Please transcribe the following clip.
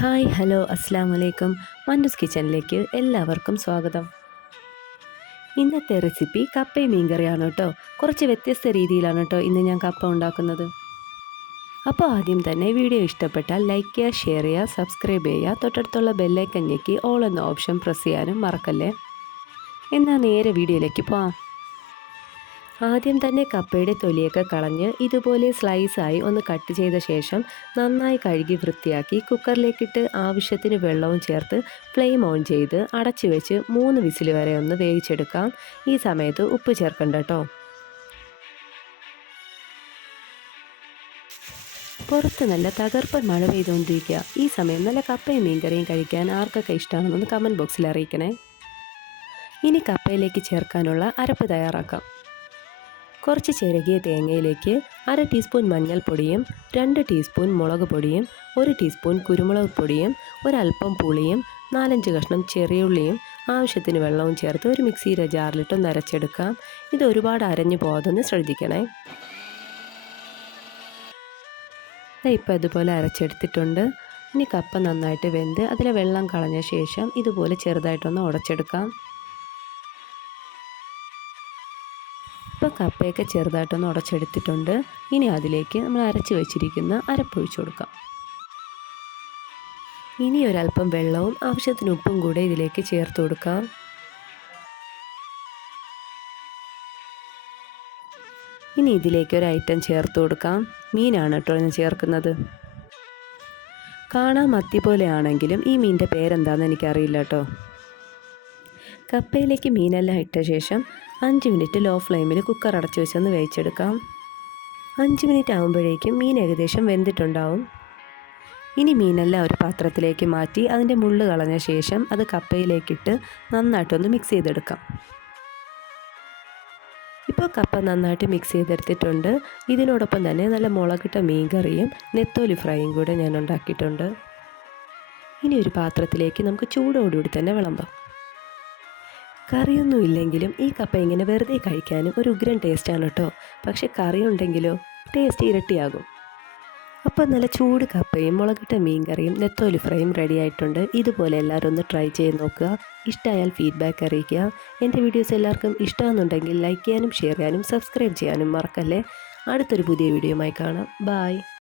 Hi hello അസ്സാം വലൈക്കും മൻഡുസ് കിച്ചണിലേക്ക് എല്ലാവർക്കും സ്വാഗതം. ഇന്നത്തെ റെസിപ്പി കപ്പയും മീൻകറിയാണ് കേട്ടോ. കുറച്ച് വ്യത്യസ്ത രീതിയിലാണ് കേട്ടോ ഇന്ന് ഞാൻ കപ്പ ഉണ്ടാക്കുന്നത്. അപ്പോൾ ആദ്യം തന്നെ വീഡിയോ ഇഷ്ടപ്പെട്ടാൽ ലൈക്ക് ചെയ്യുക ഷെയർ ചെയ്യുക സബ്സ്ക്രൈബ് ചെയ്യുക. തൊട്ടടുത്തുള്ള ബെല്ലൈക്കൻ ഞെക്കി ഓൾ എന്ന ഓപ്ഷൻ പ്രസ് ചെയ്യാനും മറക്കല്ലേ? എന്നാൽ നേരെ വീഡിയോയിലേക്ക് പോവാം. ആദ്യം തന്നെ കപ്പയുടെ തൊലിയൊക്കെ കളഞ്ഞ് ഇതുപോലെ സ്ലൈസായി ഒന്ന് കട്ട് ചെയ്ത ശേഷം നന്നായി കഴുകി വൃത്തിയാക്കി കുക്കറിലേക്കിട്ട് ആവശ്യത്തിന് വെള്ളവും ചേർത്ത് ഫ്ലെയിം ഓൺ ചെയ്ത് അടച്ചു വെച്ച് മൂന്ന് വിസിൽ വരെ ഒന്ന് വേവിച്ചെടുക്കാം. ഈ സമയത്ത് ഉപ്പ് ചേർക്കണ്ട കേട്ടോ പുറത്ത് നല്ല തകർപ്പൻ മഴ പെയ്തുകൊണ്ടിരിക്കുക. ഈ സമയം നല്ല കപ്പയും മീൻകറിയും കഴിക്കാൻ ആർക്കൊക്കെ ഇഷ്ടമാണെന്നൊന്ന് കമന്റ് ബോക്സിൽ അറിയിക്കണേ. ഇനി കപ്പയിലേക്ക് ചേർക്കാനുള്ള അരപ്പ് തയ്യാറാക്കാം. കുറച്ച് ചിരകിയ തേങ്ങയിലേക്ക് അര ടീസ്പൂൺ മഞ്ഞൾപ്പൊടിയും രണ്ട് ടീസ്പൂൺ മുളക് പൊടിയും ഒരു ടീസ്പൂൺ കുരുമുളക് പൊടിയും ഒരല്പം പുളിയും നാലഞ്ച് കഷ്ണം ചെറിയുള്ളിയും ആവശ്യത്തിന് വെള്ളവും ചേർത്ത് ഒരു മിക്സിയുടെ ജാറിലിട്ടൊന്ന് അരച്ചെടുക്കാം. ഇത് ഒരുപാട് അരഞ്ഞു പോകാതൊന്ന് ശ്രദ്ധിക്കണേ. ഇപ്പം ഇതുപോലെ അരച്ചെടുത്തിട്ടുണ്ട്. ഇനി കപ്പ നന്നായിട്ട് വെന്ത് അതിലെ വെള്ളം കളഞ്ഞ ശേഷം ഇതുപോലെ ചെറുതായിട്ടൊന്ന് ഉടച്ചെടുക്കാം. ഇപ്പോൾ കപ്പയൊക്കെ ചെറുതായിട്ടൊന്ന് ഉടച്ചെടുത്തിട്ടുണ്ട്. ഇനി അതിലേക്ക് നമ്മൾ അരച്ച് വെച്ചിരിക്കുന്ന അരപ്പൊഴിച്ചു കൊടുക്കാം. ഇനി ഒരല്പം വെള്ളവും ആവശ്യത്തിന് ഉപ്പും കൂടെ ഇതിലേക്ക് ചേർത്ത് കൊടുക്കാം. ഇനി ഇതിലേക്ക് ഒരു ഐറ്റം ചേർത്ത് കൊടുക്കാം. മീനാണ് കേട്ടോ ഞാൻ ചേർക്കുന്നത്. കാണാൻ മത്തി പോലെയാണെങ്കിലും ഈ മീനിന്റെ പേരെന്താണെന്ന് എനിക്കറിയില്ല കേട്ടോ. കപ്പയിലേക്ക് മീനെല്ലാം ഇട്ട ശേഷം അഞ്ച് മിനിറ്റ് ലോ ഫ്ലെയിമിൽ കുക്കർ അടച്ചു വെച്ചൊന്ന് വേവിച്ചെടുക്കാം. അഞ്ച് മിനിറ്റ് ആകുമ്പോഴേക്കും മീൻ ഏകദേശം വെന്തിട്ടുണ്ടാവും. ഇനി മീനെല്ലാം ഒരു പാത്രത്തിലേക്ക് മാറ്റി അതിന്റെ മുള്ള് കളഞ്ഞ ശേഷം അത് കപ്പയിലേക്കിട്ട് നന്നായിട്ടൊന്ന് മിക്സ് ചെയ്തെടുക്കാം. ഇപ്പോൾ കപ്പ നന്നായിട്ട് മിക്സ് ചെയ്തെടുത്തിട്ടുണ്ട്. ഇതിനോടൊപ്പം തന്നെ നല്ല മുളകിട്ട മീൻ കറിയും നെത്തോലി ഫ്രൈയും കൂടെ ഞാൻ ഉണ്ടാക്കിയിട്ടുണ്ട്. ഇനി ഒരു പാത്രത്തിലേക്ക് നമുക്ക് ചൂടോടുകൂടി തന്നെ വിളമ്പാം. കറിയൊന്നും ഇല്ലെങ്കിലും ഈ കപ്പ ഇങ്ങനെ വെറുതെ കഴിക്കാനും ഒരു ഉഗ്രൻ ടേസ്റ്റാണ് കേട്ടോ പക്ഷെ കറി ഉണ്ടെങ്കിലോ ടേസ്റ്റ് ഇരട്ടിയാകും. അപ്പം നല്ല ചൂട് കപ്പയും മുളകിട്ട മീൻ കറിയും നെത്തോലി ഫ്രൈയും റെഡി ആയിട്ടുണ്ട്. ഇതുപോലെ എല്ലാവരും ഒന്ന് ട്രൈ ചെയ്ത് നോക്കുക. ഇഷ്ടമായാൽ ഫീഡ്ബാക്ക് അറിയിക്കുക. എന്റെ വീഡിയോസ് എല്ലാവർക്കും ഇഷ്ടമാണെന്നുണ്ടെങ്കിൽ ലൈക്ക് ചെയ്യാനും ഷെയർ ചെയ്യാനും സബ്സ്ക്രൈബ് ചെയ്യാനും മറക്കല്ലേ? അടുത്തൊരു പുതിയ വീഡിയോയുമായി കാണാം. ബായ്